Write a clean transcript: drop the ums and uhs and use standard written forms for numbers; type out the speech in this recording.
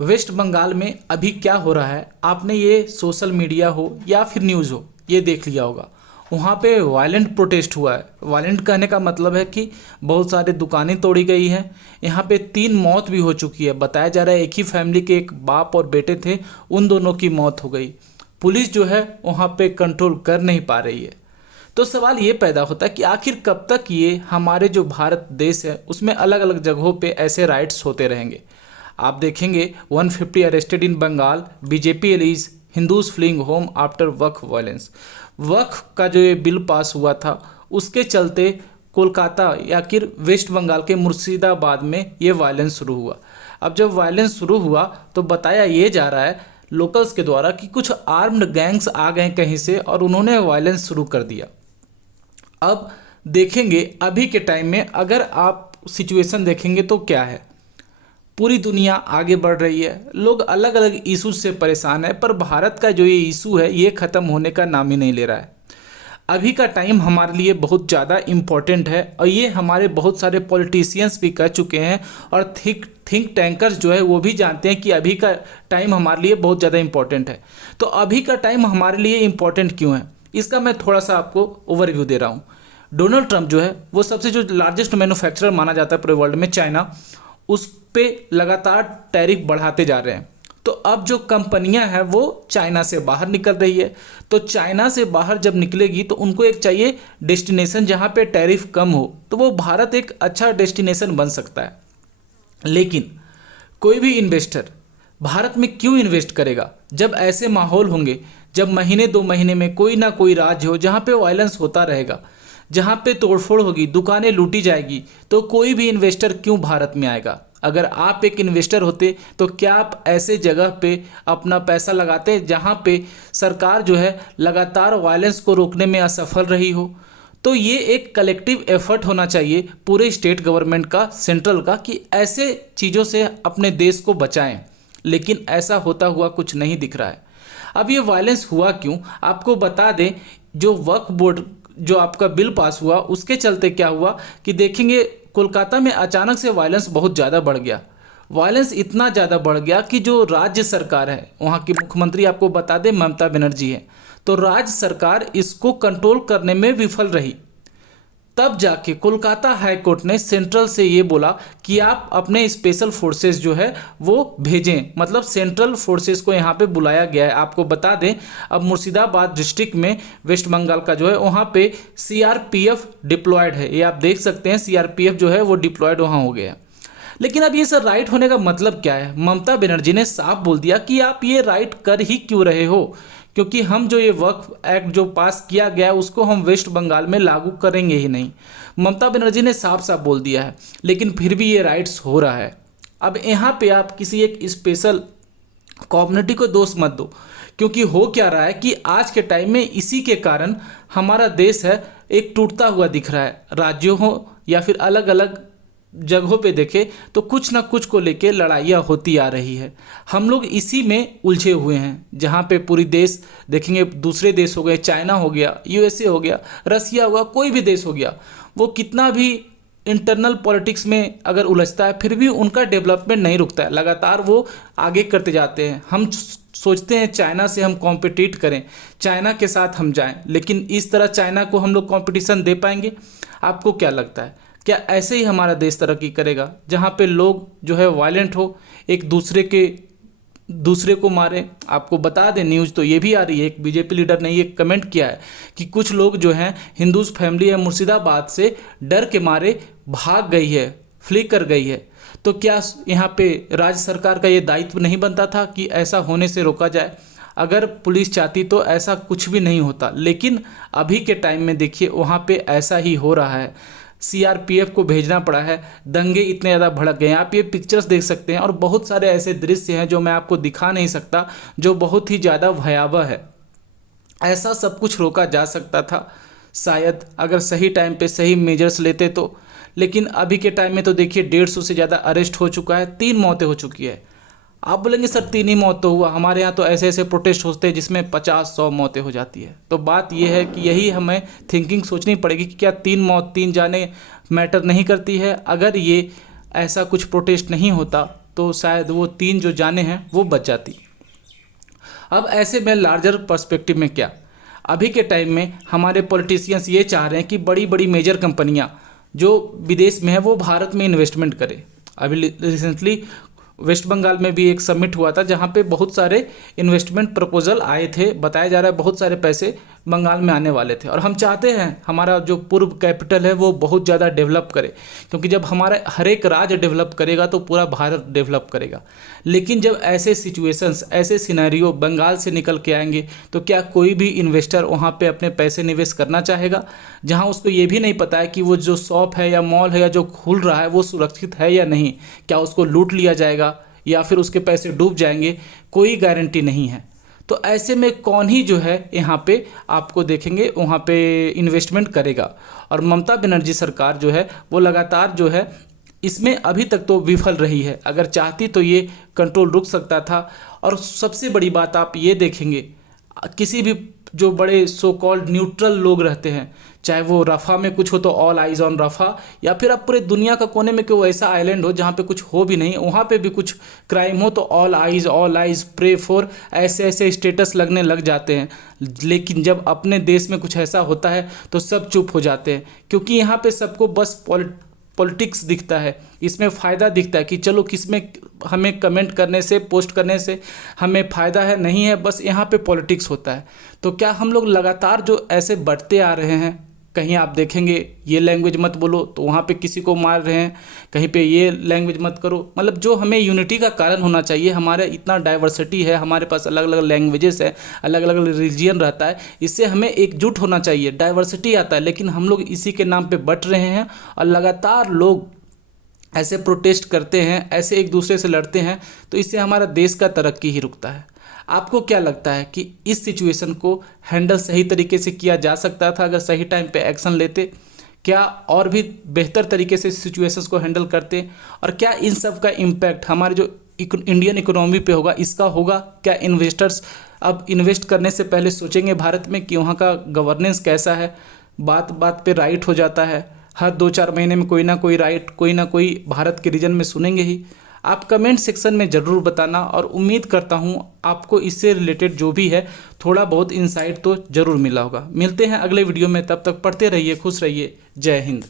Waste Bengal में अभी क्या हो रहा है, आपने ये सोशल मीडिया हो या फिर न्यूज़ हो ये देख लिया होगा। वहाँ पे वायलेंट प्रोटेस्ट हुआ है। वायलेंट कहने का मतलब है कि बहुत सारे दुकानें तोड़ी गई हैं। यहाँ पे 3 मौत भी हो चुकी है। बताया जा रहा है एक ही फैमिली के एक बाप और बेटे थे, उन दोनों की मौत हो गई। पुलिस जो है वहाँ पे कंट्रोल कर नहीं पा रही है। तो सवाल ये पैदा होता है कि आखिर कब तक ये हमारे जो भारत देश है उसमें अलग अलग जगहों पे ऐसे राइट्स होते रहेंगे। आप देखेंगे 150 arrested in Bengal, BJP allies Hindus fleeing home after Waqf violence. Waqf का जो ये बिल पास हुआ था उसके चलते कोलकाता या फिर वेस्ट बंगाल के मुर्शिदाबाद में ये वायलेंस शुरू हुआ। अब जब वायलेंस शुरू हुआ तो बताया ये जा रहा है लोकल्स के द्वारा कि कुछ आर्म्ड गैंग्स आ गए कहीं से और उन्होंने वायलेंस शुरू कर दिया। अब देखेंगे अभी के टाइम में अगर आप सिचुएशन देखेंगे तो क्या है, पूरी दुनिया आगे बढ़ रही है, लोग अलग अलग इशूज से परेशान है, पर भारत का जो ये इशू है ये ख़त्म होने का नाम ही नहीं ले रहा है। अभी का टाइम हमारे लिए बहुत ज़्यादा इम्पोर्टेंट है और ये हमारे बहुत सारे पॉलिटिशियंस भी कह चुके हैं और थिंक टैंकर्स जो है वो भी जानते हैं कि अभी का टाइम हमारे लिए बहुत ज़्यादा इम्पोर्टेंट है। तो अभी का टाइम हमारे लिए इम्पोर्टेंट क्यों है, इसका मैं थोड़ा सा आपको ओवरव्यू दे रहा हूँ। डोनाल्ड ट्रंप जो है वो सबसे जो लार्जेस्ट मैन्युफैक्चरर माना जाता है पूरे वर्ल्ड में, चाइना, उस पे लगातार टैरिफ बढ़ाते जा रहे हैं। तो अब जो कंपनियां हैं वो चाइना से बाहर निकल रही है। तो चाइना से बाहर जब निकलेगी तो उनको एक चाहिए डेस्टिनेशन जहां पे टैरिफ कम हो, तो वो भारत एक अच्छा डेस्टिनेशन बन सकता है। लेकिन कोई भी इन्वेस्टर भारत में क्यों इन्वेस्ट करेगा जब ऐसे माहौल होंगे, जब महीने 2 महीने में कोई ना कोई राज्य हो जहाँ पे वायलेंस होता रहेगा, जहाँ पे तोड़फोड़ होगी, दुकानें लूटी जाएगी, तो कोई भी इन्वेस्टर क्यों भारत में आएगा। अगर आप एक इन्वेस्टर होते तो क्या आप ऐसे जगह पे अपना पैसा लगाते जहाँ पे सरकार जो है लगातार वायलेंस को रोकने में असफल रही हो। तो ये एक कलेक्टिव एफर्ट होना चाहिए पूरे स्टेट गवर्नमेंट का, सेंट्रल का, कि ऐसे चीज़ों से अपने देश को बचाएं। लेकिन ऐसा होता हुआ कुछ नहीं दिख रहा है। अब ये वायलेंस हुआ क्यों, आपको बता दें। जो वक्फ बोर्ड जो आपका बिल पास हुआ उसके चलते क्या हुआ कि देखेंगे कोलकाता में अचानक से वायलेंस बहुत ज़्यादा बढ़ गया। वायलेंस इतना ज़्यादा बढ़ गया कि जो राज्य सरकार है, वहाँ की मुख्यमंत्री आपको बता दें ममता बनर्जी है, तो राज्य सरकार इसको कंट्रोल करने में विफल रही। तब जाके कोलकाता हाई कोर्ट ने सेंट्रल से ये बोला कि आप अपने स्पेशल फोर्सेस जो है वो भेजें, मतलब सेंट्रल फोर्सेस को यहाँ पे बुलाया गया है। आपको बता दें अब मुर्शिदाबाद डिस्ट्रिक्ट में वेस्ट बंगाल का जो है वहाँ पे सीआरपीएफ डिप्लॉयड है। ये आप देख सकते हैं सीआरपीएफ जो है वो डिप्लॉयड वहाँ हो गया। लेकिन अब ये सर राइट होने का मतलब क्या है, ममता बनर्जी ने साफ बोल दिया कि आप ये राइट कर ही क्यों रहे हो, क्योंकि हम जो ये वक्फ एक्ट जो पास किया गया उसको हम वेस्ट बंगाल में लागू करेंगे ही नहीं। ममता बनर्जी ने साफ साफ बोल दिया है, लेकिन फिर भी ये राइट्स हो रहा है। अब यहाँ पे आप किसी एक स्पेशल कम्युनिटी को दोष मत दो, क्योंकि हो क्या रहा है कि आज के टाइम में इसी के कारण हमारा देश है एक टूटता हुआ दिख रहा है। राज्यों हो या फिर अलग अलग जगहों पे देखें तो कुछ ना कुछ को लेके लड़ाइयाँ होती आ रही है। हम लोग इसी में उलझे हुए हैं, जहाँ पे पूरी देश देखेंगे, दूसरे देश हो गए, चाइना हो गया, यूएसए हो गया, रसिया होगा, कोई भी देश हो गया, वो कितना भी इंटरनल पॉलिटिक्स में अगर उलझता है फिर भी उनका डेवलपमेंट नहीं रुकता है, लगातार वो आगे करते जाते हैं। हम सोचते हैं चाइना से हम कॉम्पिटिट करें, चाइना के साथ हम जाएं, लेकिन इस तरह चाइना को हम लोग कॉम्पिटिशन दे पाएंगे? आपको क्या लगता है, क्या ऐसे ही हमारा देश तरक्की करेगा जहाँ पे लोग जो है वायलेंट हो, एक दूसरे को मारे? आपको बता दें न्यूज़ तो ये भी आ रही है, एक बीजेपी लीडर ने ये कमेंट किया है कि कुछ लोग जो हैं हिंदूज फैमिली है मुर्शिदाबाद से डर के मारे भाग गई है, फ्ली कर गई है। तो क्या यहाँ पे राज्य सरकार का ये दायित्व नहीं बनता था कि ऐसा होने से रोका जाए? अगर पुलिस चाहती तो ऐसा कुछ भी नहीं होता, लेकिन अभी के टाइम में देखिए वहाँ पे ऐसा ही हो रहा है। सीआरपीएफ को भेजना पड़ा है, दंगे इतने ज़्यादा भड़क गए हैं। आप ये पिक्चर्स देख सकते हैं और बहुत सारे ऐसे दृश्य हैं जो मैं आपको दिखा नहीं सकता, जो बहुत ही ज़्यादा भयावह है। ऐसा सब कुछ रोका जा सकता था शायद अगर सही टाइम पे सही मेजर्स लेते तो, लेकिन अभी के टाइम में तो देखिए 150 से ज़्यादा अरेस्ट हो चुका है, 3 मौतें हो चुकी है। आप बोलेंगे सर 3 ही मौत तो हुआ, हमारे यहाँ तो ऐसे ऐसे प्रोटेस्ट होते हैं जिसमें 50-100 मौतें हो जाती है। तो बात यह है कि यही हमें थिंकिंग सोचनी पड़ेगी कि क्या 3 मौत 3 जाने मैटर नहीं करती है? अगर ये ऐसा कुछ प्रोटेस्ट नहीं होता तो शायद वो 3 जो जानें हैं वो बच जाती। अब ऐसे में लार्जर पर्सपेक्टिव में क्या, अभी के टाइम में हमारे पॉलिटिशियंस ये चाह रहे हैं कि बड़ी बड़ी मेजर कंपनियां जो विदेश में है वो भारत में इन्वेस्टमेंट करें। अभी रिसेंटली वेस्ट बंगाल में भी एक समिट हुआ था जहाँ पे बहुत सारे इन्वेस्टमेंट प्रपोजल आए थे, बताया जा रहा है बहुत सारे पैसे बंगाल में आने वाले थे। और हम चाहते हैं हमारा जो पूर्व कैपिटल है वो बहुत ज़्यादा डेवलप करे, क्योंकि जब हमारा हर एक राज्य डेवलप करेगा तो पूरा भारत डेवलप करेगा। लेकिन जब ऐसे सिचुएशंस, ऐसे सिनेरियो बंगाल से निकल के आएंगे तो क्या कोई भी इन्वेस्टर वहाँ पे अपने पैसे निवेश करना चाहेगा, जहाँ उसको ये भी नहीं पता है कि वो जो शॉप है या मॉल है या जो खुल रहा है वो सुरक्षित है या नहीं, क्या उसको लूट लिया जाएगा या फिर उसके पैसे डूब जाएंगे, कोई गारंटी नहीं है। तो ऐसे में कौन ही जो है यहाँ पे आपको देखेंगे वहाँ पे इन्वेस्टमेंट करेगा। और ममता बनर्जी सरकार जो है वो लगातार जो है इसमें अभी तक तो विफल रही है। अगर चाहती तो ये कंट्रोल रुक सकता था। और सबसे बड़ी बात आप ये देखेंगे, किसी भी जो बड़े सो कॉल्ड न्यूट्रल लोग रहते हैं, चाहे वो रफ़ा में कुछ हो तो ऑल आइज़ ऑन रफ़ा, या फिर आप पूरे दुनिया का कोने में कोई ऐसा आइलैंड हो जहाँ पे कुछ हो भी नहीं, वहाँ पे भी कुछ क्राइम हो तो ऑल आइज़ प्रे फॉर, ऐसे ऐसे स्टेटस लगने लग जाते हैं। लेकिन जब अपने देश में कुछ ऐसा होता है तो सब चुप हो जाते हैं, क्योंकि यहाँ पे सबको बस पॉलिटिक्स दिखता है, इसमें फ़ायदा दिखता है कि चलो किसमें हमें कमेंट करने से, पोस्ट करने से हमें फ़ायदा है, नहीं है, बस यहाँ पे पॉलिटिक्स होता है। तो क्या हम लोग लगातार जो ऐसे बढ़ते आ रहे हैं, कहीं आप देखेंगे ये लैंग्वेज मत बोलो तो वहाँ पे किसी को मार रहे हैं, कहीं पे ये लैंग्वेज मत करो, मतलब जो हमें यूनिटी का कारण होना चाहिए, हमारे इतना डाइवर्सिटी है, हमारे पास अलग अलग लैंग्वेजेस है, अलग अलग रिलीजियन रहता है, इससे हमें एकजुट होना चाहिए, डाइवर्सिटी आता है। लेकिन हम लोग इसी के नाम पे बट रहे हैं और लगातार लोग ऐसे प्रोटेस्ट करते हैं, ऐसे एक दूसरे से लड़ते हैं, तो इससे हमारा देश का तरक्की ही रुकता है। आपको क्या लगता है कि इस सिचुएशन को हैंडल सही तरीके से किया जा सकता था अगर सही टाइम पे एक्शन लेते? क्या और भी बेहतर तरीके से सिचुएशंस को हैंडल करते? और क्या इन सब का इम्पैक्ट हमारे जो इंडियन इकोनॉमी पे होगा, इसका होगा? क्या इन्वेस्टर्स अब इन्वेस्ट करने से पहले सोचेंगे भारत में कि वहाँ का गवर्नेंस कैसा है? बात बात पे राइट हो जाता है, हर 2-4 महीने में कोई ना कोई राइट, कोई ना कोई भारत के रीजन में सुनेंगे ही। आप कमेंट सेक्शन में ज़रूर बताना, और उम्मीद करता हूँ आपको इससे रिलेटेड जो भी है थोड़ा बहुत इंसाइट तो ज़रूर मिला होगा। मिलते हैं अगले वीडियो में, तब तक पढ़ते रहिए, खुश रहिए। जय हिंद।